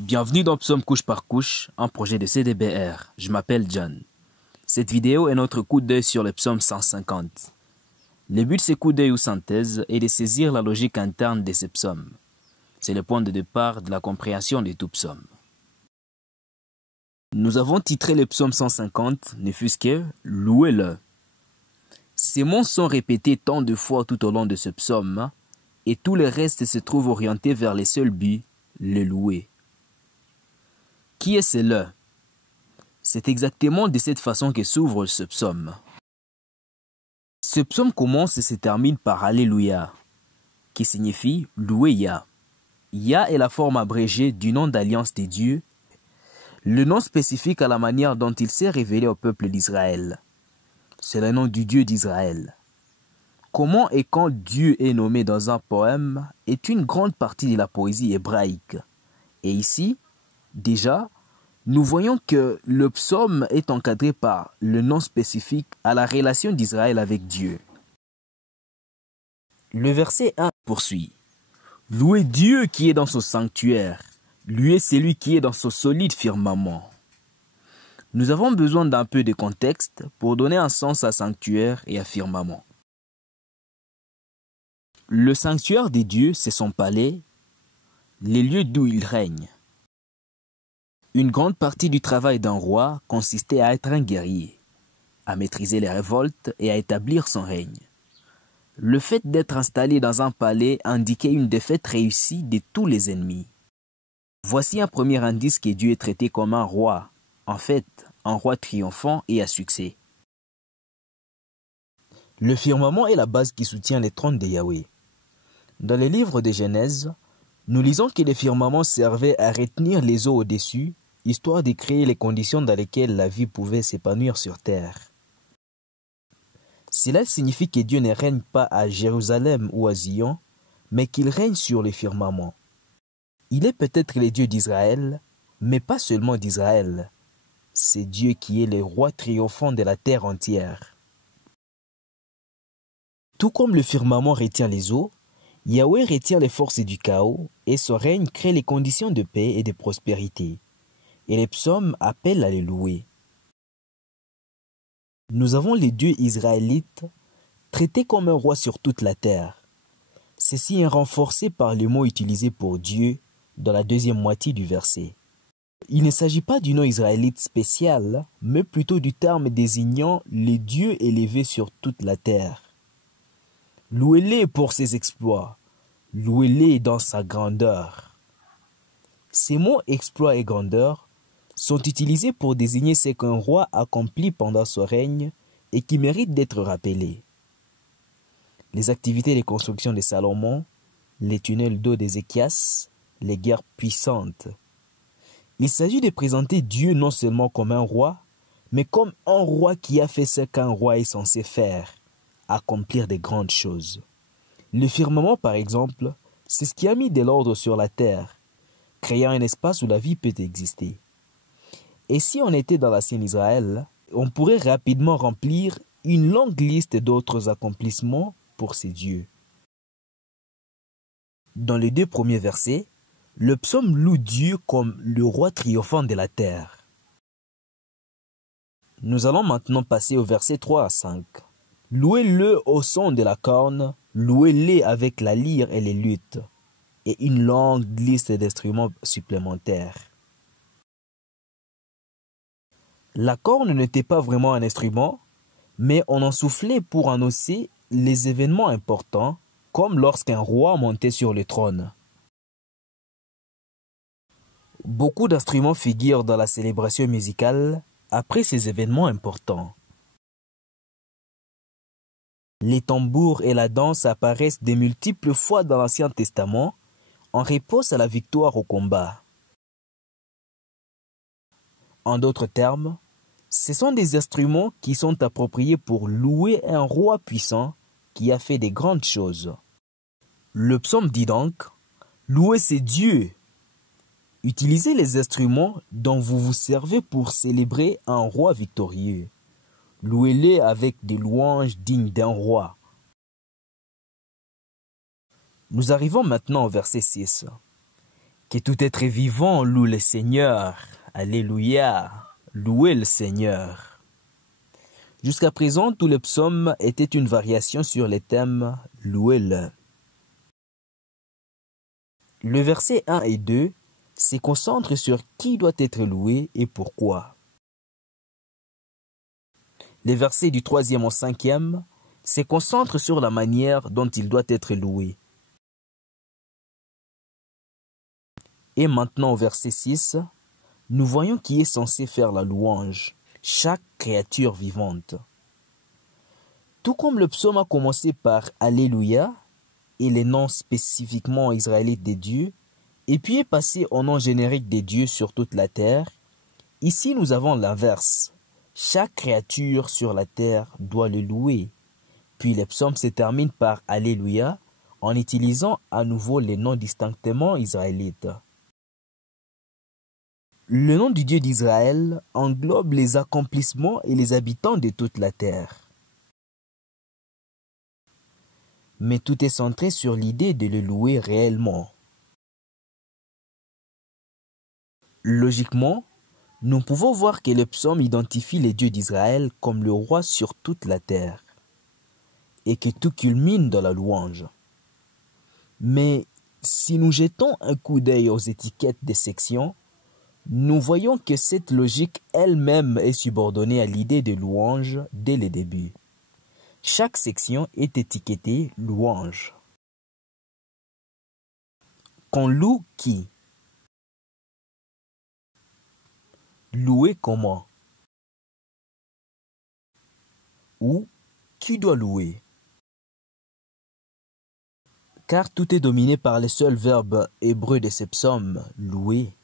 Bienvenue dans Psaume couche par couche, un projet de CDBR. Je m'appelle John. Cette vidéo est notre coup d'œil sur le psaume 150. Le but de ce coup d'œil ou synthèse est de saisir la logique interne de ce psaume. C'est le point de départ de la compréhension de tout psaume. Nous avons titré le psaume 150, ne fût-ce que « Louez-le ». Ces mots sont répétés tant de fois tout au long de ce psaume, et tout le reste se trouve orienté vers le seul but, le louer. Qui est ce-le? C'est exactement de cette façon que s'ouvre ce psaume. Ce psaume commence et se termine par Alléluia, qui signifie louer Yah. Yah est la forme abrégée du nom d'alliance des dieux, le nom spécifique à la manière dont il s'est révélé au peuple d'Israël. C'est le nom du Dieu d'Israël. Comment et quand Dieu est nommé dans un poème est une grande partie de la poésie hébraïque. Et ici, déjà, nous voyons que le psaume est encadré par le nom spécifique à la relation d'Israël avec Dieu. Le verset 1 poursuit. « Louez Dieu qui est dans son sanctuaire, louez celui qui est dans son solide firmament. » Nous avons besoin d'un peu de contexte pour donner un sens à sanctuaire et à firmament. Le sanctuaire des dieux, c'est son palais, les lieux d'où il règne. Une grande partie du travail d'un roi consistait à être un guerrier, à maîtriser les révoltes et à établir son règne. Le fait d'être installé dans un palais indiquait une défaite réussie de tous les ennemis. Voici un premier indice que Dieu est traité comme un roi, en fait, un roi triomphant et à succès. Le firmament est la base qui soutient les trônes de Yahweh. Dans le livre de Genèse, nous lisons que le firmament servait à retenir les eaux au-dessus, histoire de créer les conditions dans lesquelles la vie pouvait s'épanouir sur terre. Cela signifie que Dieu ne règne pas à Jérusalem ou à Zion, mais qu'il règne sur le firmament. Il est peut-être le Dieu d'Israël, mais pas seulement d'Israël. C'est Dieu qui est le roi triomphant de la terre entière. Tout comme le firmament retient les eaux, Yahweh retient les forces du chaos et son règne crée les conditions de paix et de prospérité. Et les psaumes appellent à les louer. Nous avons les dieux israélites traités comme un roi sur toute la terre. Ceci est renforcé par le mot utilisé pour Dieu dans la deuxième moitié du verset. Il ne s'agit pas du nom israélite spécial, mais plutôt du terme désignant les dieux élevés sur toute la terre. Louez-les pour ses exploits, louez-les dans sa grandeur. Ces mots exploit et grandeur sont utilisés pour désigner ce qu'un roi accomplit pendant son règne et qui méritent d'être rappelés. Les activités de construction de Salomon, les tunnels d'eau d'Ézéchias, les guerres puissantes. Il s'agit de présenter Dieu non seulement comme un roi, mais comme un roi qui a fait ce qu'un roi est censé faire, accomplir de grandes choses. Le firmament, par exemple, c'est ce qui a mis de l'ordre sur la terre, créant un espace où la vie peut exister. Et si on était dans l'ancien Israël, on pourrait rapidement remplir une longue liste d'autres accomplissements pour ces dieux. Dans les deux premiers versets, le psaume loue Dieu comme le roi triomphant de la terre. Nous allons maintenant passer aux versets 3 à 5. Louez-le au son de la corne, louez-le avec la lyre et les luttes, et une longue liste d'instruments supplémentaires. La corne n'était pas vraiment un instrument, mais on en soufflait pour annoncer les événements importants, comme lorsqu'un roi montait sur le trône. Beaucoup d'instruments figurent dans la célébration musicale après ces événements importants. Les tambours et la danse apparaissent de multiples fois dans l'Ancien Testament en réponse à la victoire au combat. En d'autres termes, ce sont des instruments qui sont appropriés pour louer un roi puissant qui a fait de grandes choses. Le psaume dit donc « Louez ces dieux ». Utilisez les instruments dont vous vous servez pour célébrer un roi victorieux. Louez-les avec des louanges dignes d'un roi. Nous arrivons maintenant au verset 6. Que tout être vivant loue le Seigneur. Alléluia. Louez le Seigneur. Jusqu'à présent, tous les psaumes étaient une variation sur les thèmes « Louez-le ». Le verset 1 et 2 se concentrent sur qui doit être loué et pourquoi. Les versets du 3e au 5e se concentrent sur la manière dont il doit être loué. Et maintenant au verset 6, nous voyons qui est censé faire la louange, chaque créature vivante. Tout comme le psaume a commencé par « Alléluia » et les noms spécifiquement israélites des dieux, et puis est passé au nom générique des dieux sur toute la terre, ici nous avons l'inverse. Chaque créature sur la terre doit le louer. Puis les psaumes se terminent par « Alléluia » en utilisant à nouveau les noms distinctement israélites. Le nom du Dieu d'Israël englobe les accomplissements et les habitants de toute la terre. Mais tout est centré sur l'idée de le louer réellement. Logiquement, nous pouvons voir que le psaume identifie le Dieu d'Israël comme le roi sur toute la terre, et que tout culmine dans la louange. Mais si nous jetons un coup d'œil aux étiquettes des sections, nous voyons que cette logique elle-même est subordonnée à l'idée de louange dès le début. Chaque section est étiquetée louange. Qu'on loue qui? Louer comment? Ou qui doit louer? Car tout est dominé par le seul verbe hébreu de ce psaume, louer.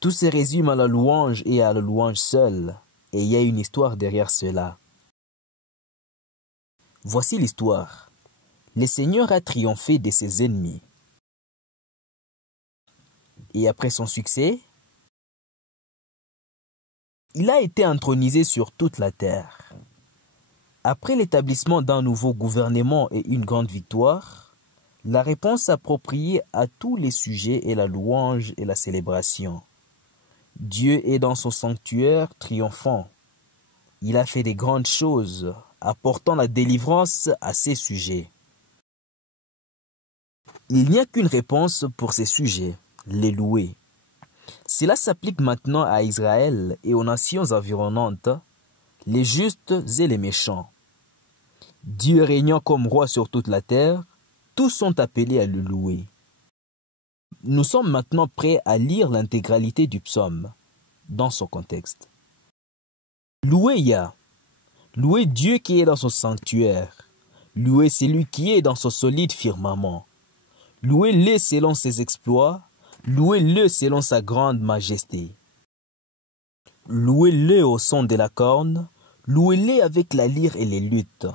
Tout se résume à la louange et à la louange seule, et il y a une histoire derrière cela. Voici l'histoire. Le Seigneur a triomphé de ses ennemis. Et après son succès, il a été intronisé sur toute la terre. Après l'établissement d'un nouveau gouvernement et une grande victoire, la réponse appropriée à tous les sujets est la louange et la célébration. Dieu est dans son sanctuaire triomphant. Il a fait des grandes choses, apportant la délivrance à ses sujets. Il n'y a qu'une réponse pour ces sujets, les louer. Cela s'applique maintenant à Israël et aux nations environnantes, les justes et les méchants. Dieu régnant comme roi sur toute la terre, tous sont appelés à le louer. Nous sommes maintenant prêts à lire l'intégralité du psaume, dans son contexte. Louez Yah, louez Dieu qui est dans son sanctuaire, louez celui qui est dans son solide firmament, louez-le selon ses exploits, louez-le selon sa grande majesté. Louez-le au son de la corne, louez-le avec la lyre et les luttes,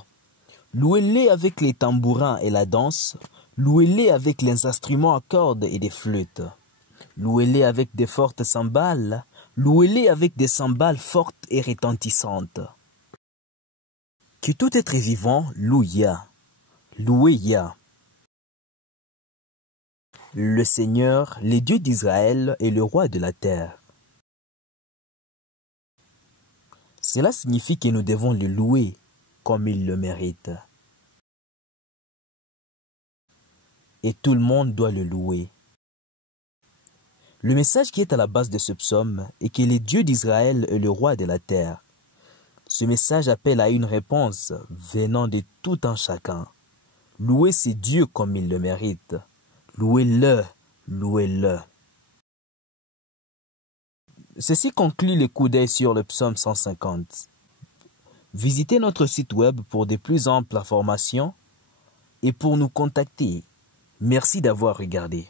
louez-le avec les tambourins et la danse, louez-le avec les instruments à cordes et des flûtes. Louez-le avec des fortes cymbales, louez-le avec des cymbales fortes et retentissantes. Que tout être vivant loue Yah. Louez Yah. Le Seigneur, le Dieu d'Israël, est le roi de la terre. Cela signifie que nous devons le louer comme il le mérite. Et tout le monde doit le louer. Le message qui est à la base de ce psaume est que le Dieu d'Israël est le roi de la terre. Ce message appelle à une réponse venant de tout un chacun. Louez ce Dieu comme il le mérite. Louez-le, louez-le. Ceci conclut le coup d'œil sur le psaume 150. Visitez notre site web pour de plus amples informations et pour nous contacter. Merci d'avoir regardé.